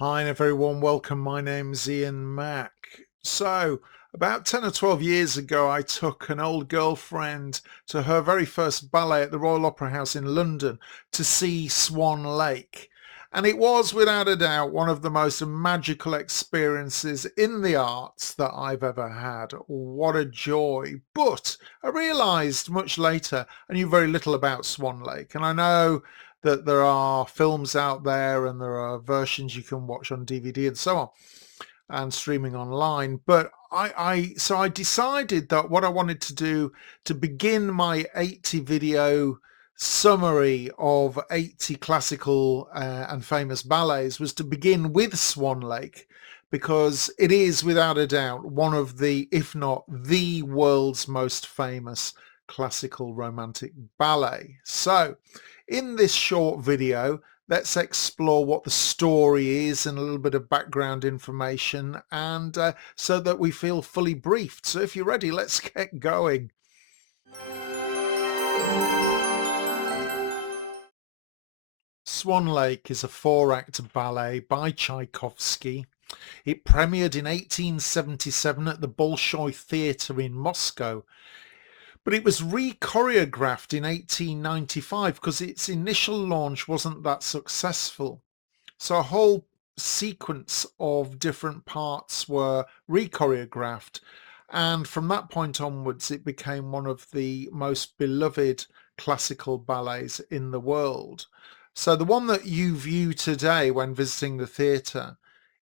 Hi everyone, welcome. My name's Ian Mack. So, about 10 or 12 years ago, I took an old girlfriend to her very first ballet at the Royal Opera House in London to see Swan Lake. And it was without a doubt one of the most magical experiences in the arts that I've ever had. What a joy. But I realised much later I knew very little about Swan Lake. And I know that there are films out there and there are versions you can watch on DVD and so on and streaming online. But I decided that what I wanted to do to begin my 80 video summary of 80 classical and famous ballets was to begin with Swan Lake, because it is without a doubt one of the, if not the world's most famous classical romantic ballet. So in this short video, let's explore what the story is and a little bit of background information, and so that we feel fully briefed. So if you're ready, let's get going. Swan Lake is a four-act ballet by Tchaikovsky. It premiered in 1877 at the Bolshoi Theatre in Moscow, but it was re-choreographed in 1895 because its initial launch wasn't that successful. So a whole sequence of different parts were re-choreographed, and from that point onwards it became one of the most beloved classical ballets in the world. So the one that you view today when visiting the theatre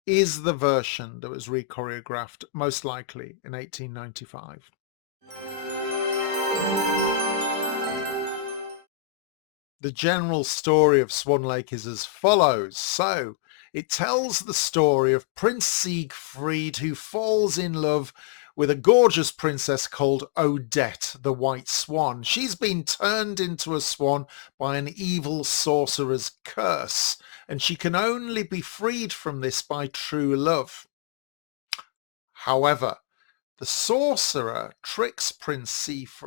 is the version that was re-choreographed, most likely in 1895. The general story of Swan Lake is as follows. So, it tells the story of Prince Siegfried, who falls in love with a gorgeous princess called Odette, the White Swan. She's been turned into a swan by an evil sorcerer's curse, and she can only be freed from this by true love. However, the sorcerer tricks Prince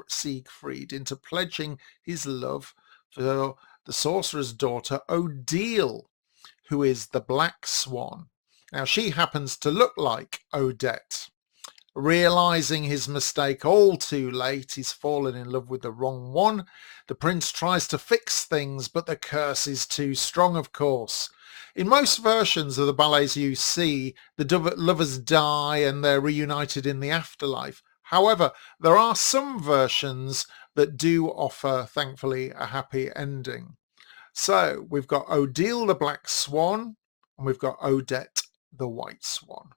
Siegfried into pledging his love for the sorcerer's daughter, Odile, who is the Black Swan. Now, she happens to look like Odette. Realizing his mistake all too late, he's fallen in love with the wrong one. The prince tries to fix things, but the curse is too strong, of course. In most versions of the ballets you see, the lovers die and they're reunited in the afterlife. However, there are some versions that do offer, thankfully, a happy ending. So we've got Odile the Black Swan and we've got Odette the White Swan.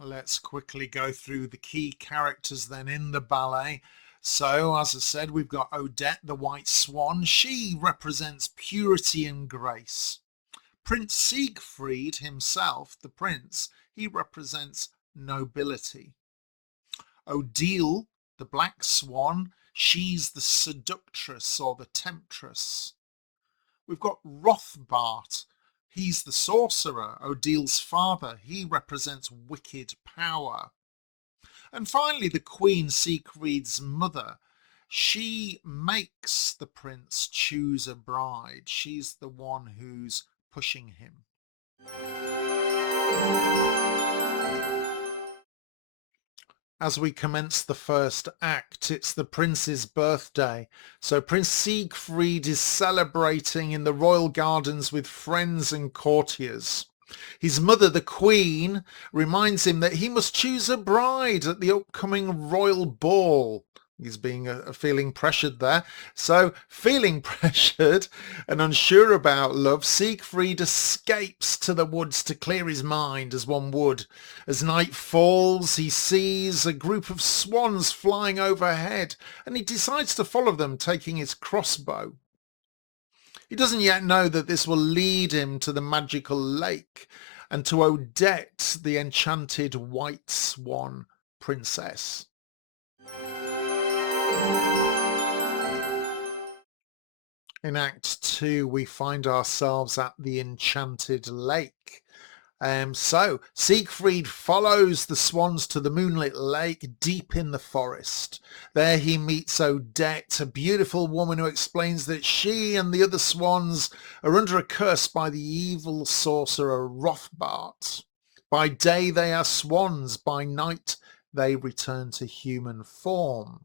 Let's quickly go through the key characters then in the ballet. So, as I said, we've got Odette, the White Swan. She represents purity and grace. Prince Siegfried himself, the prince, he represents nobility. Odile, the Black Swan, she's the seductress or the temptress. We've got Rothbart. He's the sorcerer, Odile's father. He represents wicked power. And finally, the Queen, Siegfried's mother. She makes the prince choose a bride. She's the one who's pushing him. As we commence the first act, it's the prince's birthday. So Prince Siegfried is celebrating in the royal gardens with friends and courtiers. His mother, the queen, reminds him that he must choose a bride at the upcoming royal ball. He's feeling pressured there. So, feeling pressured and unsure about love, Siegfried escapes to the woods to clear his mind, as one would. As night falls, he sees a group of swans flying overhead, and he decides to follow them, taking his crossbow. He doesn't yet know that this will lead him to the magical lake and to Odette, the enchanted white swan princess. In Act 2, we find ourselves at the Enchanted Lake. So Siegfried follows the swans to the moonlit lake deep in the forest. There he meets Odette, a beautiful woman who explains that she and the other swans are under a curse by the evil sorcerer Rothbart. By day they are swans, by night they return to human form.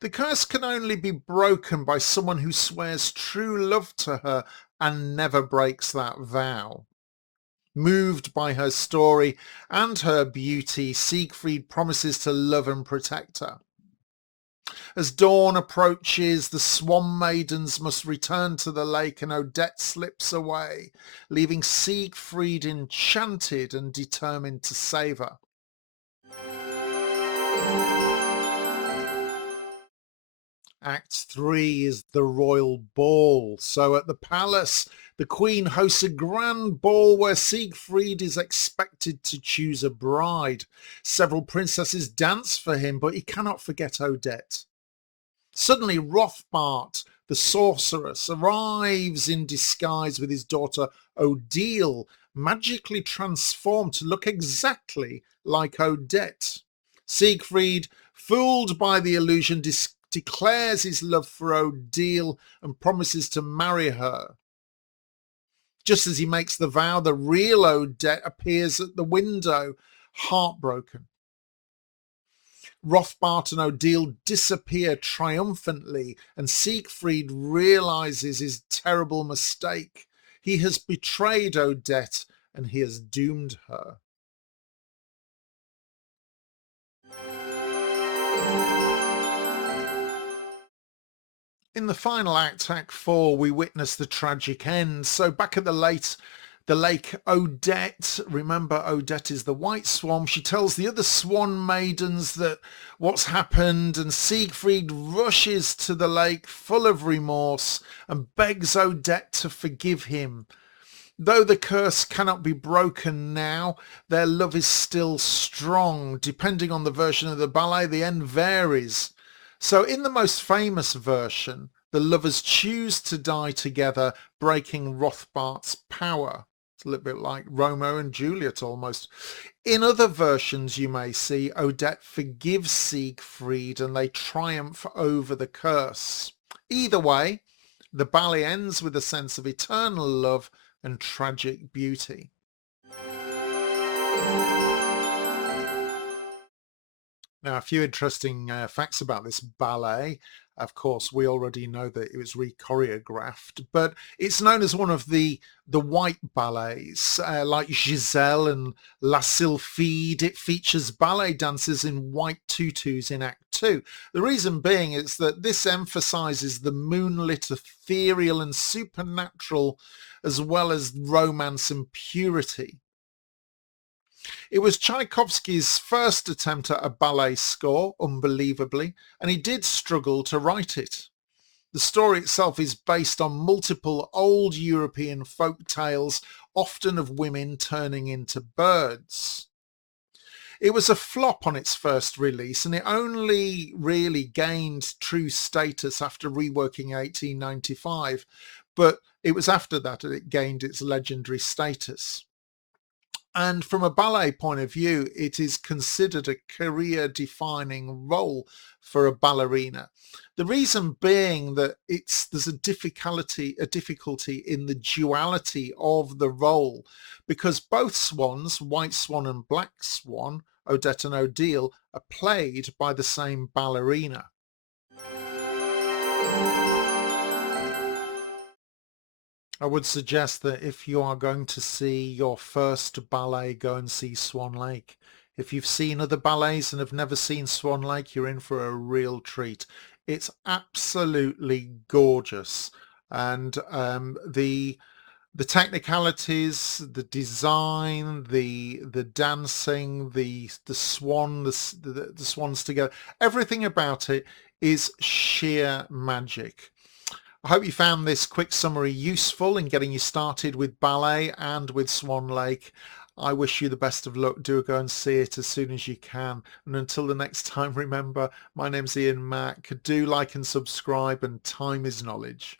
The curse can only be broken by someone who swears true love to her and never breaks that vow. Moved by her story and her beauty, Siegfried promises to love and protect her. As dawn approaches, the swan maidens must return to the lake and Odette slips away, leaving Siegfried enchanted and determined to save her. Act 3 is the royal ball. So at the palace, the queen hosts a grand ball where Siegfried is expected to choose a bride. Several princesses dance for him, but he cannot forget Odette. Suddenly Rothbart, the sorceress, arrives in disguise with his daughter Odile, magically transformed to look exactly like Odette. Siegfried, fooled by the illusion, declares his love for Odile and promises to marry her. Just as he makes the vow, the real Odette appears at the window, heartbroken. Rothbart and Odile disappear triumphantly, and Siegfried realizes his terrible mistake. He has betrayed Odette and he has doomed her. In the final act, Act 4, we witness the tragic end. So back at the lake, Odette, remember Odette is the white swan, she tells the other swan maidens that what's happened, and Siegfried rushes to the lake full of remorse and begs Odette to forgive him. Though the curse cannot be broken now, their love is still strong. Depending on the version of the ballet, the end varies. So in the most famous version, the lovers choose to die together, breaking Rothbart's power. It's a little bit like Romeo and Juliet almost. In other versions you may see Odette forgives Siegfried and they triumph over the curse. Either way, the ballet ends with a sense of eternal love and tragic beauty. Now, a few interesting facts about this ballet. Of course, we already know that it was re-choreographed, but it's known as one of the white ballets, like Giselle and La Sylphide. It features ballet dancers in white tutus in Act 2. The reason being is that this emphasizes the moonlit, ethereal and supernatural, as well as romance and purity. It was Tchaikovsky's first attempt at a ballet score, unbelievably, and he did struggle to write it. The story itself is based on multiple old European folk tales, often of women turning into birds. It was a flop on its first release, and it only really gained true status after reworking 1895, but it was after that it gained its legendary status. And from a ballet point of view, it is considered a career-defining role for a ballerina. The reason being that there's a difficulty in the duality of the role, because both swans, white swan and black swan, Odette and Odile, are played by the same ballerina. I would suggest that if you are going to see your first ballet, go and see Swan Lake. If you've seen other ballets and have never seen Swan Lake, you're in for a real treat. It's absolutely gorgeous. And the technicalities, the design, the dancing, the swan, the swans together, everything about it is sheer magic. I hope you found this quick summary useful in getting you started with ballet and with Swan Lake. I wish you the best of luck. Do go and see it as soon as you can. And until the next time, remember, my name's Ian Mack. Do like and subscribe, and time is knowledge.